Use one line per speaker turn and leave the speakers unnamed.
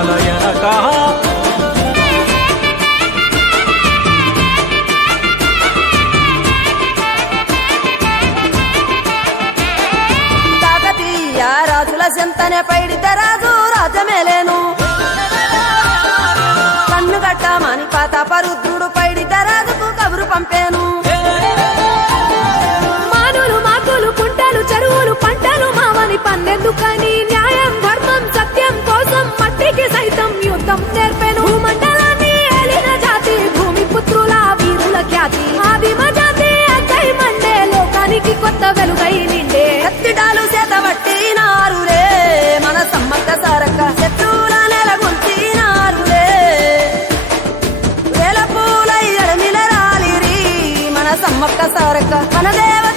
సారాలమ్మల
రాజుల చింతనే పైడిత రాజు రాజమేలేను కన్ను పాత పరుద్రుడు పైడిత రాజుకు కబురు పంపాను.
ಸಾರಕ ಮನದೇವ